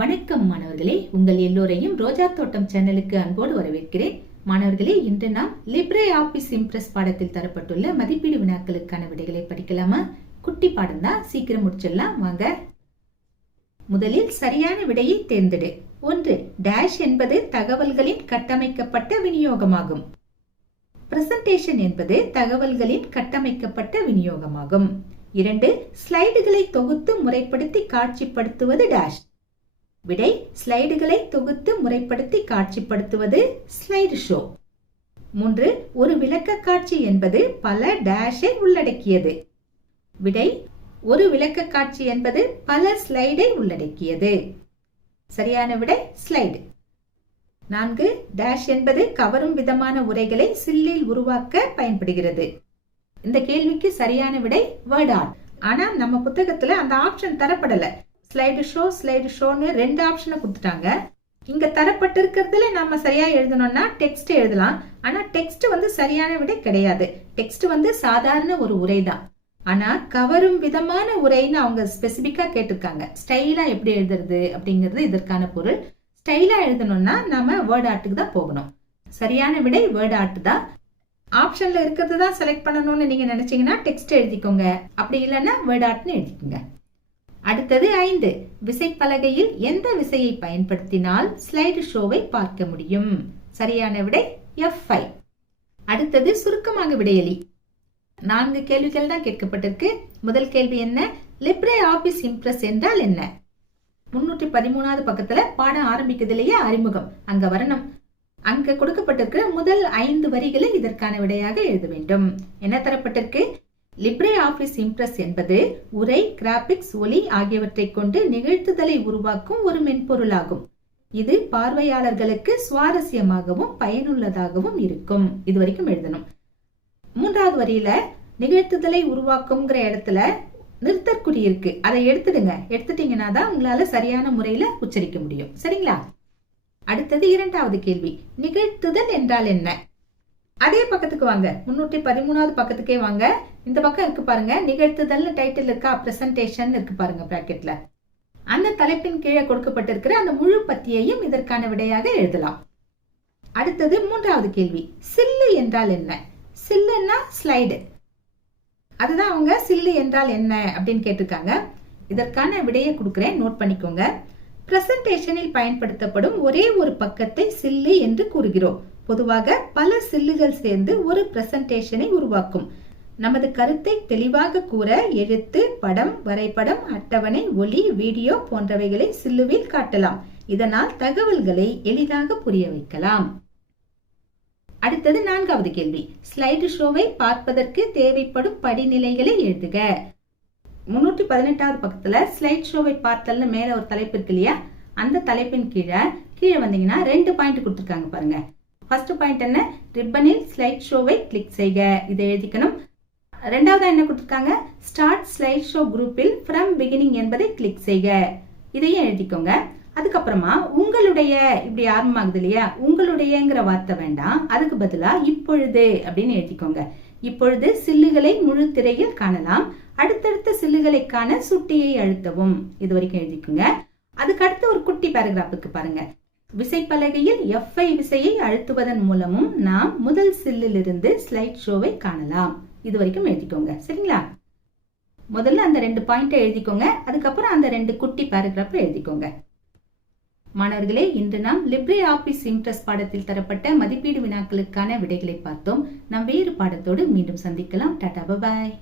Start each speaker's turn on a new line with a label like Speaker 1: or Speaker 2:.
Speaker 1: வணக்கம் மாணவர்களே உங்கள் எல்லோரையும் ரோஜா தோட்டம் சேனலுக்கு அன்போடு வரவேற்கிறேன். மாணவர்களே இன்று நாம் லிப்ரே ஆபீஸ் இம்ப்ரெஸ் பாடத்தில் தரப்பட்டுள்ள மதிப்பீடு வினாக்களுக்கான விடைகளை படிக்கலாமா? குட்டி பாடம் தான் சீக்கிரம் முடிச்சிடலாம் வாங்க. முதலில் சரியான விடையை தேர்ந்தெடு. ஒன்று டேஷ் என்பது தகவல்களின் கட்டமைக்கப்பட்ட விநியோகமாகும். பிரசன்டேஷன் என்பது தகவல்களின் கட்டமைக்கப்பட்ட விநியோகமாகும். இரண்டு ஸ்லைடுகளை தொகுத்து முறைப்படுத்தி காட்சிப்படுத்துவது டேஷ். விடை ஸ்லைடுகளை தொகுத்து முறைப்படுத்தி காட்சிப்படுத்துவது ஸ்லைடு ஷோ. மூன்று ஒரு விளக்க காட்சி என்பது பல டேஷை உள்ளடக்கியது. விடை ஒரு விளக்க காட்சி என்பது பல ஸ்லைடை உள்ளடக்கியது. சரியான விடை ஸ்லைடு. நான்கு டேஷ் என்பது கவரும் விதமான உரைகளை சில்லில் உருவாக்க பயன்படுகிறது. இந்த கேள்விக்கு சரியான விடை வேர்ட் ஆர்ட் ஆனா நம்ம புத்தகத்துல அந்த ஆப்ஷன் தரப்படலை. ஸ்லைடு ஷோ ஸ்லைடு ஷோன்னு ரெண்டு ஆப்ஷனை கொடுத்துட்டாங்க. இங்கே தரப்பட்டிருக்கிறதுல நம்ம சரியாக எழுதணும்னா டெக்ஸ்ட் எழுதலாம். ஆனால் டெக்ஸ்ட் வந்து சரியான விடை கிடையாது. டெக்ஸ்ட் வந்து சாதாரண ஒரு உரை தான் ஆனால் கவரும் விதமான உரைன்னு அவங்க ஸ்பெசிஃபிக்காக கேட்டிருக்காங்க. ஸ்டைலாக எப்படி எழுதுறது அப்படிங்கிறது இதற்கான பொருள். ஸ்டைலாக எழுதணும்னா நம்ம வேர்ட் ஆர்ட்டுக்கு தான் போகணும். சரியான விடை வேர்ட் ஆர்ட் தான். ஆப்ஷனில் இருக்கிறது தான் செலக்ட் பண்ணணும்னு நீங்கள் நினச்சிங்கன்னா டெக்ஸ்ட் எழுதிக்கோங்க. அப்படி இல்லைன்னா வேர்ட் ஆர்ட்னு எழுதிக்கோங்க. அடுத்தது ஐந்து. விசைப்பலகையில் எந்த விசையை பயன்படுத்தினால் ஸ்லைடு ஷோவை பார்க்க முடியும்? சரியான விடை எஃப் ஐ அடுத்தது சுருக்கமாக விடையளி நான்கு கேள்விகள் தான் கேட்கப்பட்டிருக்கு. முதல் கேள்வி என்ன? லிப்ரே ஆபீஸ் இம்ப்ரெஸ் என்றால் என்ன? முன்னூற்றி பதிமூணாவது பக்கத்துல பாடம் ஆரம்பிக்கிறதுலயே அறிமுகம். அங்க வரணும். அங்க கொடுக்கப்பட்டிருக்கிற முதல் ஐந்து வரிகளை இதற்கான விடையாக எழுத வேண்டும். என்ன தரப்பட்டிருக்கு? லிப்ரே ஆபீஸ் இம்ப்ரெஸ் என்பது உரை கிராபிக்ஸ் ஒலி ஆகியவற்றை கொண்டு நிகழ்த்துதலை உருவாக்கும் ஒரு மென்பொருளாகும். இது பார்வையாளர்களுக்கு சுவாரஸ்யமாகவும் பயனுள்ளதாகவும் இருக்கும். இது வரைக்கும் எழுதணும். மூன்றாவது வரியில நிகழ்த்துதலை உருவாக்கும்ங்கிற இடத்துல நிறுத்தற்குறி இருக்கு. அதை எடுத்துடுங்க. எடுத்துட்டீங்கன்னா தான் உங்களால சரியான முறையில உச்சரிக்க முடியும். சரிங்களா? அடுத்தது இரண்டாவது கேள்வி. நிகழ்த்துதல் என்றால் என்ன? அதே பக்கத்துக்கு வாங்க. முன்னூற்றி பதிமூணாவது பக்கத்துக்கே வாங்க. இந்த பக்கம் இருக்கு பாருங்க. நிகழ்த்துதல்னு டைட்டில் இருக்கா? பிரசன்டேஷன் இருக்கு பாருங்க பிராக்கெட்ல அந்த தலைப்பின் கீழே கொடுக்கப்பட்டிருக்கிற அந்த முழு பத்தியையும் இதற்கான விடையாக எழுதலாம். அடுத்தது மூன்றாவது கேள்வி. சில்லு என்றால் என்ன? சில்லுன்னா ஸ்லைடு அதுதான் அவங்க சில்லு என்றால் என்ன அப்படின்னு கேட்டிருக்காங்க. இதற்கான விடையை கொடுக்குறேன். நோட் பண்ணிக்கோங்க. பிரசன்டேஷனில் பயன்படுத்தப்படும் ஒரே ஒரு பக்கத்தை சில்லு என்று கூறுகிறோம். பொதுவாக பல சில்லுகள் சேர்ந்து ஒரு பிரசன்டேஷனை உருவாக்கும். நமது கருத்தை தெளிவாக கூற எழுத்து படம் வரைபடம் அட்டவணை ஒலி வீடியோ போன்றவைகளை சில்லுவில் காட்டலாம். இதனால் தகவல்களை எளிதாக புரிய வைக்கலாம். அடுத்தது நான்காவது கேள்வி. ஸ்லைடு ஷோவை பார்ப்பதற்கு தேவைப்படும் படிநிலைகளை எழுதுக. முன்னூற்றி பதினெட்டாவது பக்கத்துல ஸ்லைட் ஷோவை பார்த்தல்னு மேல ஒரு தலைப்பு இருக்கு இல்லையா? அந்த தலைப்பின் கீழே கீழே வந்தீங்கன்னா ரெண்டு பாயிண்ட் கொடுத்துருக்காங்க பாருங்க. ஃபர்ஸ்ட் பாயிண்ட் என்ன? ரிப்பனில் ஸ்லைட் ஷோவை கிளிக் செய்க. இதை எழுதிக்கணும். ரெண்டாவது என்ன கொடுத்துருக்காங்க? ஸ்டார்ட் ஸ்லைட் ஷோ குரூப்பில் ஃப்ரம் பிகினிங் என்பதை கிளிக் செய்க. இதையும் எழுதிக்கோங்க. அதுக்கப்புறமா உங்களுடைய இப்படி ஆரம்பமாகுது இல்லையா? உங்களுடையங்கிற வார்த்தை வேண்டாம். அதுக்கு பதிலாக இப்பொழுது அப்படின்னு எழுதிக்கோங்க. இப்பொழுது சில்லுகளை முழு திரையில் காணலாம். அடுத்தடுத்த சில்லுகளை காண சுட்டியை அழுத்தவும். இது வரைக்கும் எழுதிக்கோங்க. அதுக்கு அடுத்து ஒரு குட்டி பேராகிராஃபுக்கு பாருங்க. விசைப்பலகையில் எஃப்ஐ விசையை அழுத்துவதன் மூலமும் நாம் முதல் சில்லிலிருந்து ஸ்லைட் ஷோவை காணலாம். இது வரைக்கும் எழுதிக்கோங்க. சரிங்களா? முதல்ல அந்த ரெண்டு பாயிண்டை எழுதிக்கோங்க. அதுக்கப்புறம் அந்த ரெண்டு குட்டி பேராகிராஃபை எழுதிக்கோங்க. மாணவர்களே இன்று நாம் லிப்ரே ஆபீஸ் இம்ப்ரெஸ் பாடத்தில் தரப்பட்ட மதிப்பீடு வினாக்களுக்கான விடைகளை பார்த்தோம். நாம் வேறு பாடத்தோடு மீண்டும் சந்திக்கலாம். டாடா பபாய்